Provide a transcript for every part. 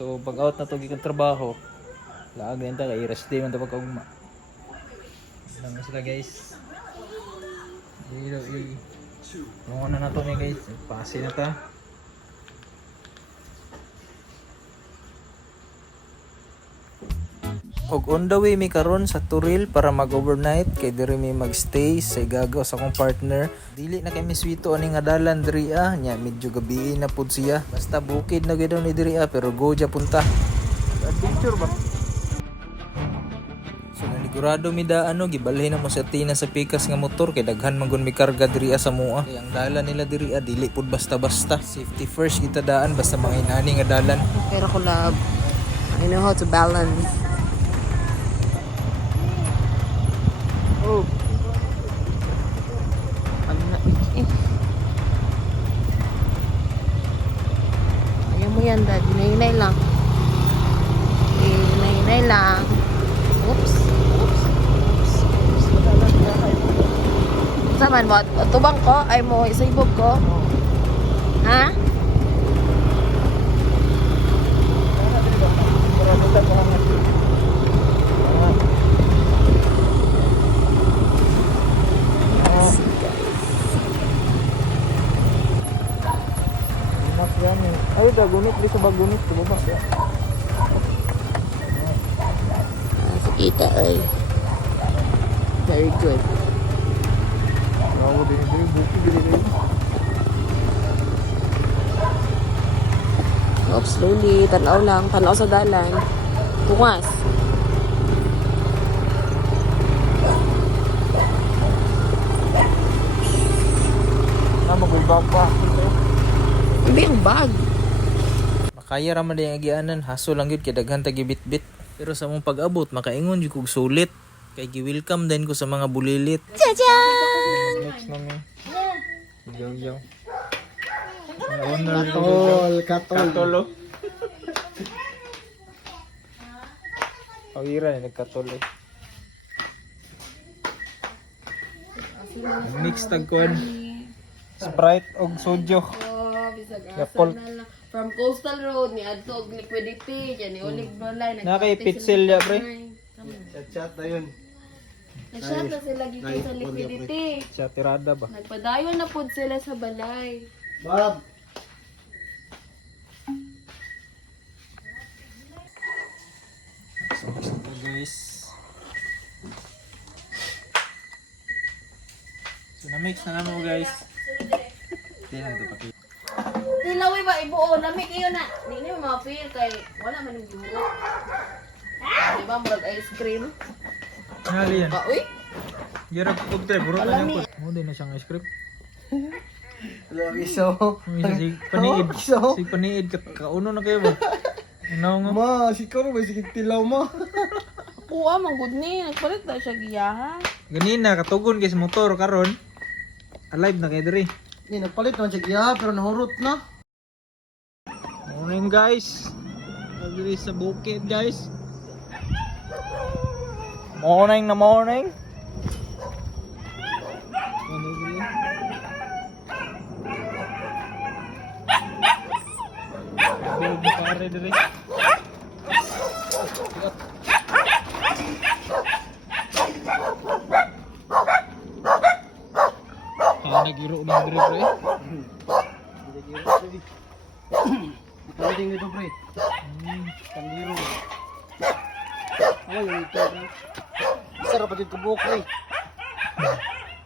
So pag out na to gikan trabaho, laag na ta kay rest day man ta pagkaugma. Naman sila guys. Mga na to ni guys, pasi na ta. Og on the way mi karon sa Turil para mag-overnight kay diri mi magstay sa igagaw sa akong partner. Dili na kay mi swito ani nga dalan diri nya medyo gabi na pud siya. Basta bukid na gyud ni diri pero go ja punta. Adventure ba? So nanigurado mi da gibalhin na mo sa tina sa pikas nga motor kay daghan man gun mi karga diri sa mua. Kay ang dalan nila diri dili pud basta-basta. Safety first kita daan basta mga inani nga dalan. Pero ko love. I know how to balance. Oh. Ayaw mo yan, dad. Hinay-hinay lang. Hinay-hinay lang. Oops. Saman mo, tubang ko? Ay mo, isaibog ko? Ha? Ay, dagunit di sa bagunit sa baba. Kita ay. Very good. Wow, din buki dili. Oops, slowly. Tanaw lang. Tanaw sa dalan. Bungas. Magulbag pa. Hindi ang bag. Makaya ra man di ang agianan, haso lang gyud kay daghan ta gibit-bit. Pero sa mong pag-abot, makaingon jud kog sulit. Kay gi-welcome din ko sa mga bulilit. Jajan! Next na mi. Yaw. Katol. Pawira ni nagkatol eh. Mix tagkuan. Sprite og sojo. Bisag Yakult. asa na lang. From Coastal Road ni adto og Liquidity, yan ni Olive Line. Nakay Pitzel ya pre. Chat na yun. Nag-shot na sila gito sa Liquidity. Sa tirada ba? Nagpadayon na pud sila sa balay. Bob! So guys. So na-mix na naman mo guys. Tingnan ito pati. Tilawi ba ibuo lami kayo na. Dili mo ma-feel kay wala man yung guro. Di ba murag ice cream? Ngali yan. Ba uy? Gira pug tre buro na yung mo din na siyang ice cream. Lagi so. Misa si paniid. Si paniid kauno na kayo ba? Ano nga? Ma, si Karo ba sige tilaw mo? Kuha man gud ni nagpalit na siya giyahan. Ganina katugon kay sa motor karon. Alive na kay diri. Ni nagpalit naman siya giya pero nahurot na. Morning guys. Diri sa bukid guys. Morning na morning. Pare diri. Nagiro ng diri pre. Ipaliting nito pre. Kandiro. Ano yung ito? Sarap pa dito buhok pre.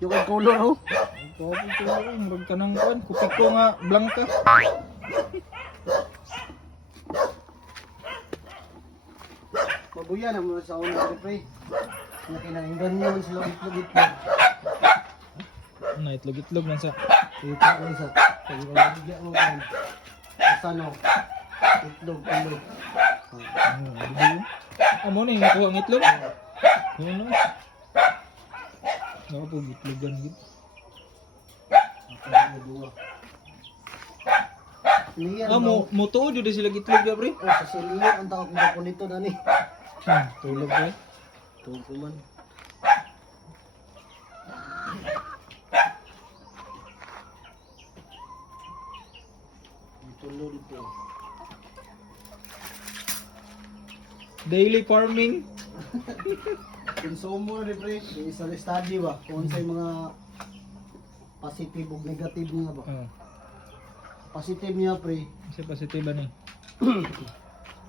Yung ang color ho. Ikaw po ito murag ka ng kuan. Kupiko nga blanca. Mabuya na mo sa una pre. Nakinanggan niya man sila itlog. Na itlog-itlog man sa. Ito ang isa. Kaya wala bigya mo kan. Asano. Itlog. Amo na yung nakuha ang itlog. Ano? Ako po itlogan gid. Mo tuod jud sila itlog ya pre. Oh, sa siliyo ang tawag mo po nito dani. Tulog pre. Tulog ko man. Tulog dito. Daily farming. Konsumo ni pre, isa rin study ba kung sa mga positive ug negative niya ba. Oh. Positive niya pre, Kasi positive ba ni?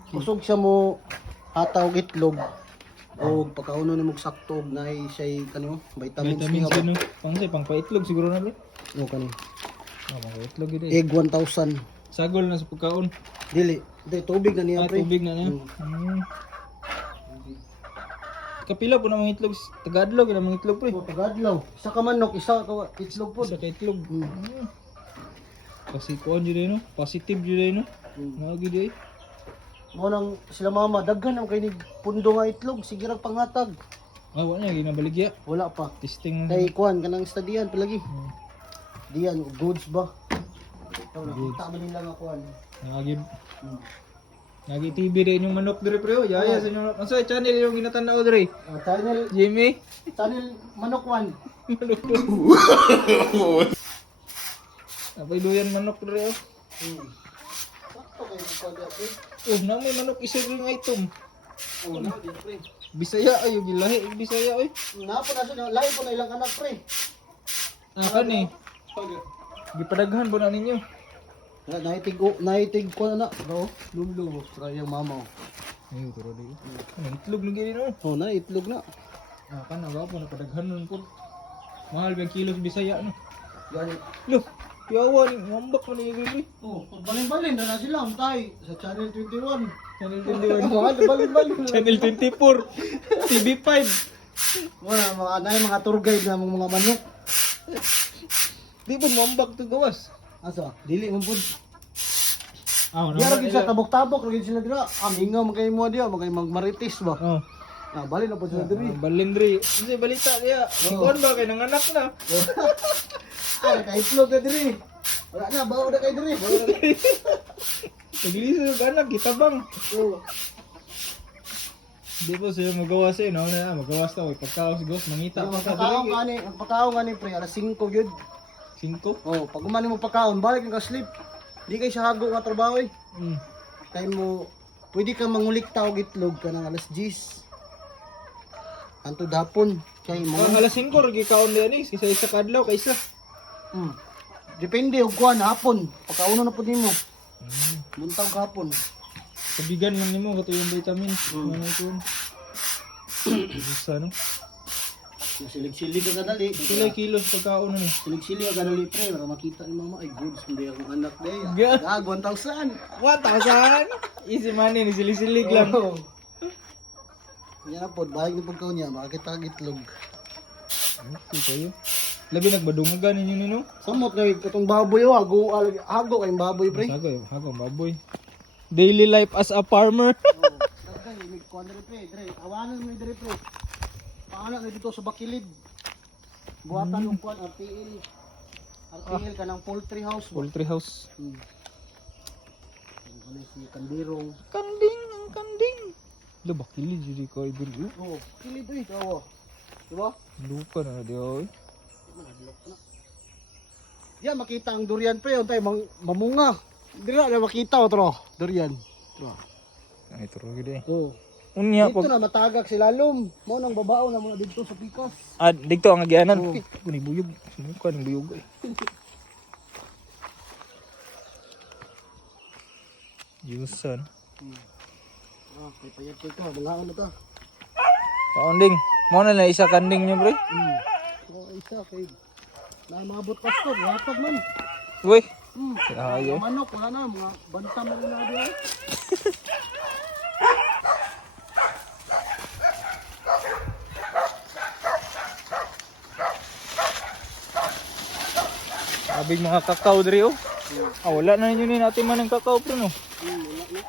kusog siya mo hataw og itlog o pagkauno ni mo sakto na siya kanimo vitamins Vitamins niya ba. yun, no? Pang paitlog siguro na, bro. O kani. Pang paitlog yun, eh. Egg 1000. Sagol na sa pagkaon. Dili, tubig na niya pre. Tubig na niya. Kapila po na mga itlog. Tagadlog na mga itlog, pre. O tagadlaw. Isa ka manok, isa ka itlog po. Sa itlog. Kasi kuan yun, no? Positive yun, no? Nagid, eh. Mo nang sila mama daghan ang kay ni pundo nga itlog sige ra pangatag. Ah, wala niya, ginabaligya. Wala pa. Testing na. Kay kuan kanang studian palagi. Diyan goods ba? Ito nakita man nila nga kuan. Nagid. Nagi TV rin yung manok dire, pre. Oh, yaya sa inyo. Ang sa channel yung ginatanaw dire. Channel Jimmy. manok one. Manok. Apay duyan manok dire, oh. Sakto kay kuan dia. Oh, na may manok isa ring item. Oh, na di pre. Bisaya ayo gilahi Bisaya, oy. Napa na siya lain po na ilang anak pre. Ah, kani. Gipadaghan po na ninyo. Naitig ko na. Bro, lumlo tra yung mama. Ayo turo di. Ano itlog na gini, no? Oh, na itlog na. Ah, kana ba po napadaghan nun po. Mahal ba kilos Bisaya, no? Gani. Look, yawa ni ngambak mo ni Gili. Oh, balin-balin na sila untay sa channel 21. Channel 21. Mga balin-balin. Channel 24. TV5. Mga tour guide na mga manok. Di po ngambak to gawas. Asa, dili mo pud. Ah, Di ara gid sa tabok-tabok ra gid sila dira. Amingaw magkay mo dia, magkay magmaritis ba. Oh. Ah, bali na pud sila diri. Balindri. Kasi balita kaya. Kuan ba kay nanganak na? Ah, kay itlog na diri. Wala na, bawo na kay diri. Pagliso yung anak, gitabang. Oh. Di po sila magawas, no? Magawas na, pagkaos gos, mangita pa ka dili. Ang pagkaon gani pre, alas 5 gyud. 5? Oh, pag umani mo pagkaon, balik ka sleep. Di kay sa hago nga trabaho eh. Kay mo pwede ka mangulik og itlog kanang alas 10. Anto dapon kay mo. Ang alas 5, ragi kaon diyan eh. Isa kadlaw, kaysa. Depende og kuan hapon. Pagkauno na pud nimo. Buntag hapon. Sabigan lang nimo kato yung vitamin. Ano ito? Isa, no? Silig-silig ka kadali. Sila kilos pagkaon na. Silig-silig ka kadali pre, para makita ni mama ay goods hindi akong anak day. Yeah. Gag 1,000. 1,000? Easy money, ni silig-silig lang. Oh. Yan na po, balik ni pagkaon niya, makakita kag itlog. Okay kayo. Labi nagbadungan ninyo nino? Samot kay katong baboy oh, hago kay baboy pre. Hago, baboy. Daily life as a farmer. Dagdag may kuan diri pre, dire. Awanan mo diri pre. Paana na dito sa Bakilid. Buhatan ng kuan RTL. RTL kanang poultry house. Poultry house. Ano si Kandirong. Kanding, ang kanding. Lo bakili jadi ko ibig. Oh, kilid eh tawo. Diba? Lupa na di oy. Diyan makita ang durian pre, untay mamunga. Dira na makita otro, durian. Diba? Ay turo gid eh. Oh. Unya Dito pag na matagak si Lalom. Mo nang babao na mga dito sa pikas. dito ang agyanan. Oh. Kuni buyog. Sumuka ng buyog eh. Yusan. Ah, may payat ko, bangaon na ta. Kaunding. Mo na lang isa kanding niyo, bro. Oh, isa kay na maabot pastor, lapag man. Uy. Ayo. Manok wala na, mga bantam na rin na diya. Abig mga kakao diri oh. Ah, wala na ninyo ni natin man ng kakao pro no. Wala na.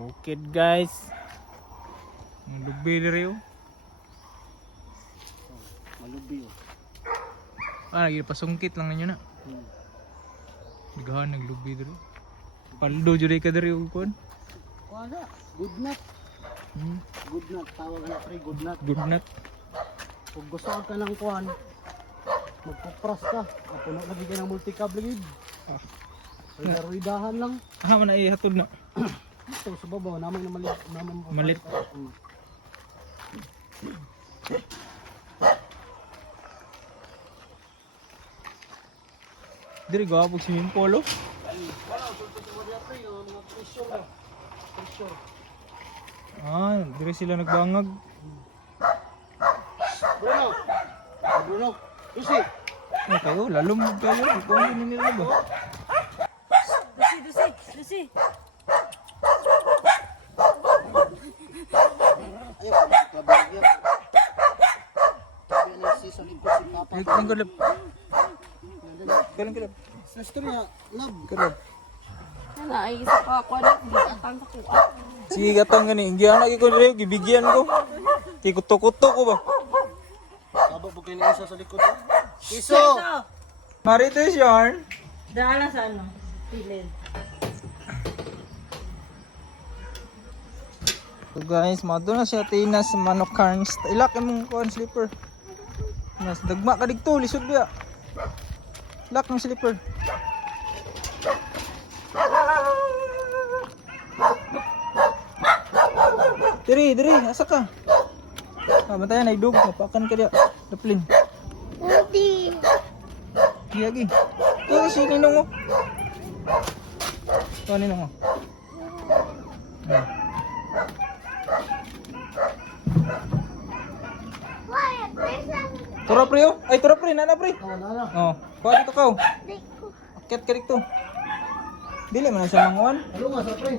Bukid guys. Ang lubi diri oh. Malubi oh. Ah, pasungkit lang ninyo na. Digahan naglubi diri. Paldo jud ka diri oh kon. Wala, good nut. Good nut, tawag na pre, good nut. Good nut. Kung gusto ka ng kuhan, magpupras ka. Puno na bigyan ng multi-cab ligid. Ruidahan lang. Ah, man ay hatod na. Ito sa babaw naman na malit naman Malit. Diri gawag swimming pool oh. Ah, diri sila nagbangag. Bruno. Bruno. Lucy. Oh, kayo, lalom kayo. Ikaw ang din nila ba? Lucy. Ayo, labag yan. Sabi na sa likod si Papa. Ay, kaling kalap. Kaling kalap. Sa istorya, love. Kalap. Wala ay isa ka ako na atang ko. Sige, gatang gani. Hindi anak ko diri, gibigyan ko. Kikuto-kuto ko ba? Sabo po kayo isa sa likod. Kiso! Marites yarn. Dala sa ano? Pilin. So guys, mado na siya tinas manok carns. Ilak imong kuan slipper. Mas dagma ka dito, lisod biya. Ilak ng slipper. Diri, asa ka? Ah, bantayan ay dug, napakan ka diya. Daplin. Hindi. Giyagi. Ito si ninong mo. Ito ninong mo. Tura pre oh. Ay tura pre, nana pre. Oh, nana. Oh, kuha dito ka. Akyat ka dito. Dili man sa manguan. Ano nga sa pre?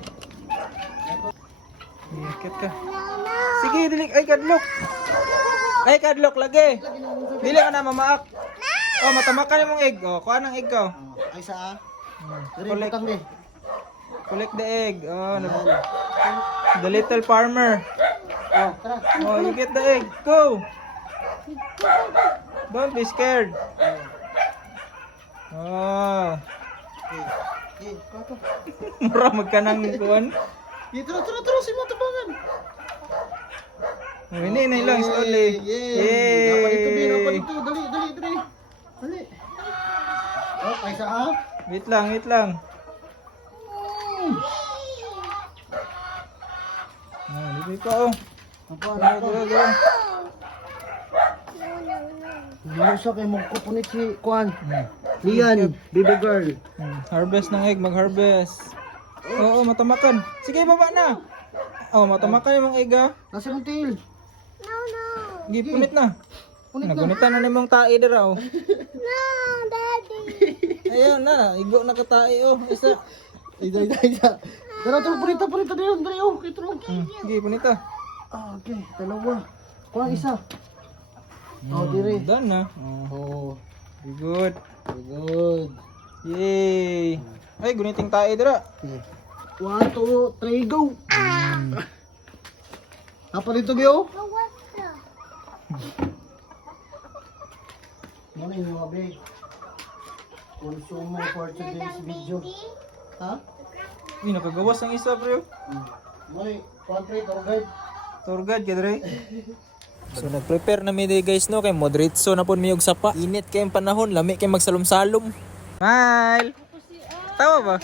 Akyat ka. Sige, dili ay kadlok. Ay kadlok lagi. Dili ka na mamaak. Oh, matamakan imong egg. Oh, kuha ng egg ka. Ay sa Dari Collect. butang di. Collect the egg. Oh, the little farmer. Oh, tara. Oh, you get the egg. Go. Don't be scared. Oh. Kato. Mura magkanang kuan. Tara, si mo tabangan. Oh, ini lang slowly. Yay! Dapat ito, dapat ito. Dali. Dali. Oh, ay sa Wait lang. Ah, dito pa oh. Go. Lusa kay mong kupunit si Kwan. Lian, baby girl. Harvest ng egg, mag-harvest. Oo, matamakan. Sige, baba na. Oh, matamakan yung mga egg ah. Nasa mong tail. Sige, punit na. Punit na. Nagunitan na nimong tae dira oh. No, daddy. Ayun na, igo na ka tae oh. Isa. Ida. Tara, punita diyon. Dali, oh. Kitro. Sige, punita. Ah, okay. Dalawa. Kuha isa. Oh, dire. Done na. Oh, Oh, very good. good. Yay. Ay, guniting tae dira. Okay. 1, 2, 3, go. Apa dito, Bio? Ano yung mga big? Consumo for today's video. Ha? Uy, nakagawas ang isa, bro. May, country, tour guide. Tour guide ka dre. So nag-prepare na mi guys no kay moderatso na pud mi og sapa. Init kay ang panahon, lami kay magsalom-salom. Smile. Tawa ba?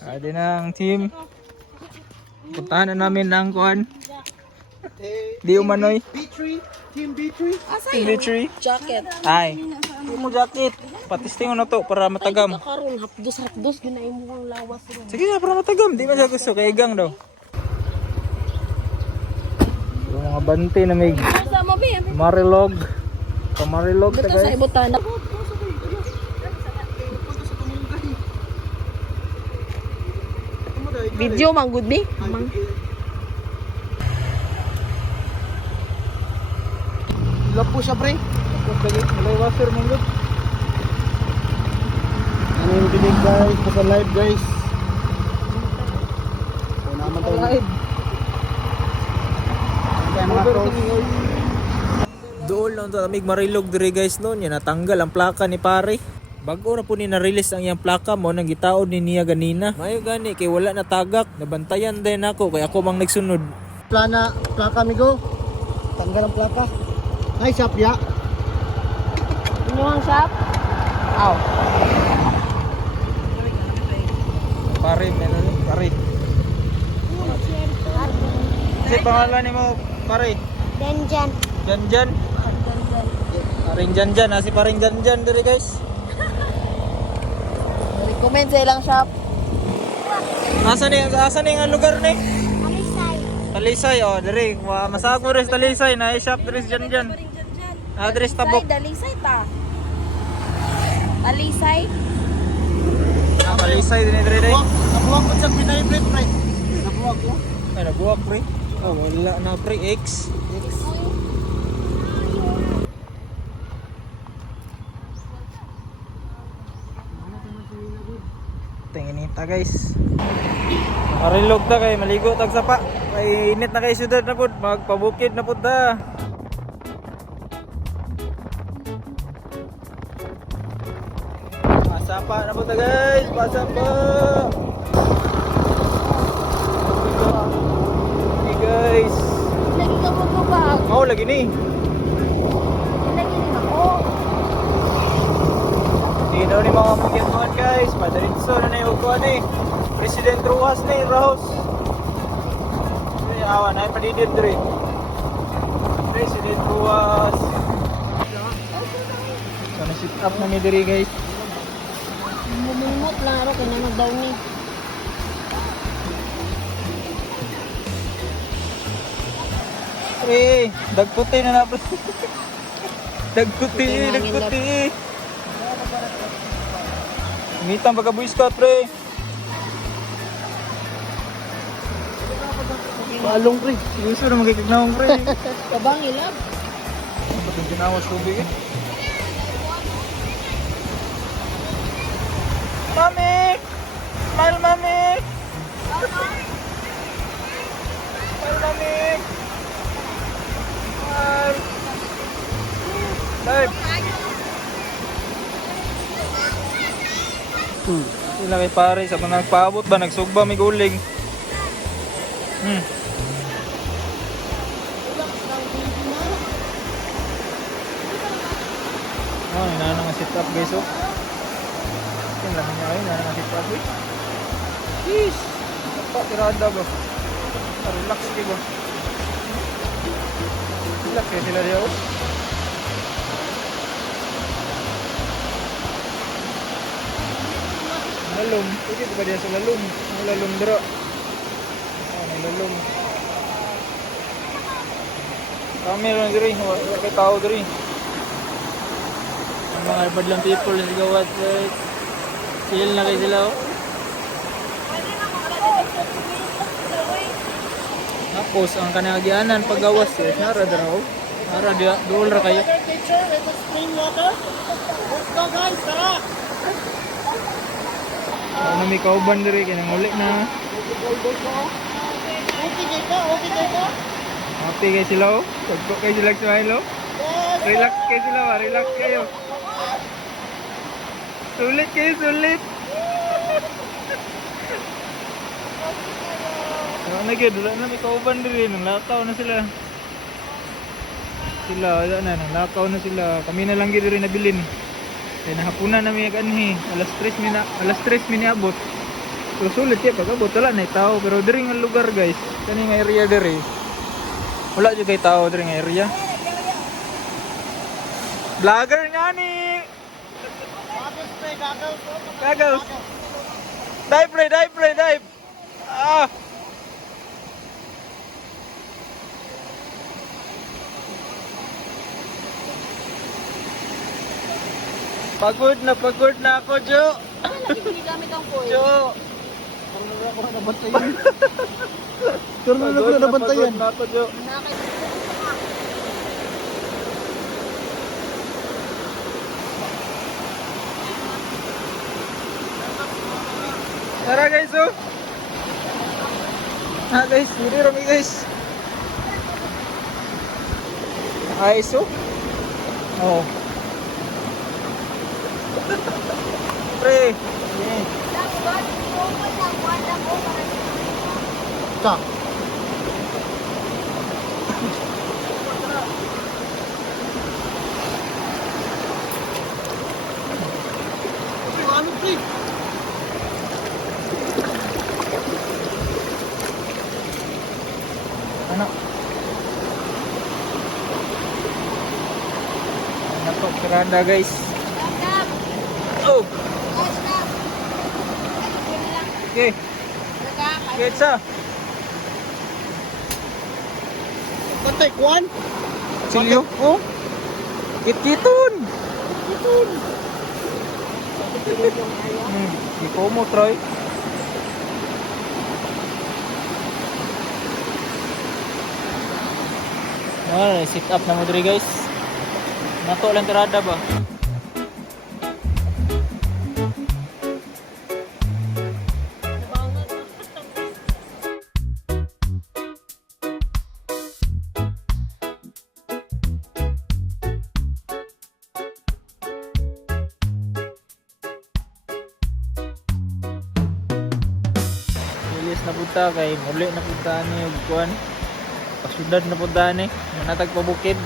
Adi na ang team. Puntahan na namin ang kuan. Di umanoy. B3, Team B3. Team B3. Jacket. Ay. Di mo jacket. Patistingon na to para matagam. Karon hapdos gyud na imong lawas ro. Sige na para matagam. Di man siya gusto kay igang daw. Yung mga bante na may Sa mo bi. Marilog. Kamarilog ta Ito sa guys. ibutan. Video man good bi? Lapo siya, pre. Malay washer mong good. Ano yung tinig, guys? Basta live, guys. O naman tayo. Live. Kaya mga cross. Dool lang to amig marilog dire guys noon. Yan natanggal ang plaka ni pare. Bago na po ni na-release ang iyang plaka mo nang gitaod ni niya ganina. Mayo gani kay wala na tagak. Nabantayan din ako kay ako mang nagsunod. Plaka, amigo. Tanggal ang plaka. Ay, sapya. Ano ang shop? Aw. Pare, meron pare. Kasi pangalan ni mo, pare. Danjan. Janjan. Paring Janjan, si paring Janjan diri guys. Recommend sa ilang shop. Asa ni nga lugar ni? Alisay. Talisay, oh, diri. Masag mo rin sa Talisay, na shop diri sa Janjan. Address tabok. Dalisay ta. Alisay. Talisay din diri day. Nabuwag ko sa Pinay Bread, pre. Nabuwag ko. Ay, nabuwak pre. Oh, wala na pre, X. Tinginita guys. Marilog ta kay maligo tag sapa. Kay init na kay syudad na pud, magpabukid na pud ta. Pasapa na pud ta guys, pasapa. Hey guys. Lagi ka mo babag. Mau lagi ni. Lagi din ako. Hindi daw ni mga pagkatuan guys. Madaritso na na yung kuhan eh. President Ruas na yung Rahos. Awan ay padidid rin. President Ruas. So na-sit up na mi diri guys. Mumumot lang ako kaya nag-down ni. Dagputi na na. Dagputi, dagputi. Mitang pagka Boy Scout pre. Paalong, pre. Gusto na magkikignaong pre. Kabang ilab. Ba't yung ginawas tubig eh? Mami! Smile, Mami! Smile, Mami! Smile! Dive! Sila kay pare sa mga nagpaabot ba? Nagsugba may guling. Oh, inana nga sit up guys oh. Yan lang niya ay inana nga sit up guys. Yes. Apa tirada ba? Relax kayo ba? Relax kayo sila diyo. Lalom, pwede ba diyan sa lalom? Ang lalom dira. Ang lalom. Kami rin diri, wala kay tao diri. Ang mga badlang people sa gawat chill na kayo sila oh. Tapos ang kanagyanan paggawas eh, nara daw. Nara dia dool ra kayo. Teacher, ito spring water. Let's go, guys. Tara. Ano may kauban diri kay nanguli na. Okay, dito. Okay, dito. Happy kayo sila oh. Pagko kayo sila smile oh. Relax kayo sila ba? Relax kayo. Sulit kayo, sulit. Ano na wala na may kauban diri. Nalakaw na sila. Wala na, nalakaw na sila. Kami na lang diri nabilin. Kaya nahapunan na may kanhi. Alas 3 miniabot. So sulit siya pag-abot. Wala na tao. Pero diri nga lugar guys. Kani nga area diri. Wala juga tao diri nga area. Vlogger nga ni. Goggles. Dive pre, dive pre, dive. Ah. Pagod na ako, Jo. Ginigamit ang foil. Jo. Ako na nabantayan. Pero na ako na nabantayan. Pagod na ako, Jo. Tara guys, oh. Guys, dito rami guys. Ayos, oh. Oh. Pre. Yeah. Ka. Ano? Ano po, kiranda guys. Oh! Okay. Ketsa. Patay, kuan? Silyo. Oh. Kit-kitun. Ikaw mo, Troy. Sit up na mo diri guys. Nato lang tirada ba? Ilis na punta kay muli na punta ni og kuan. Pasudad na punta ni. Manatag pabukid.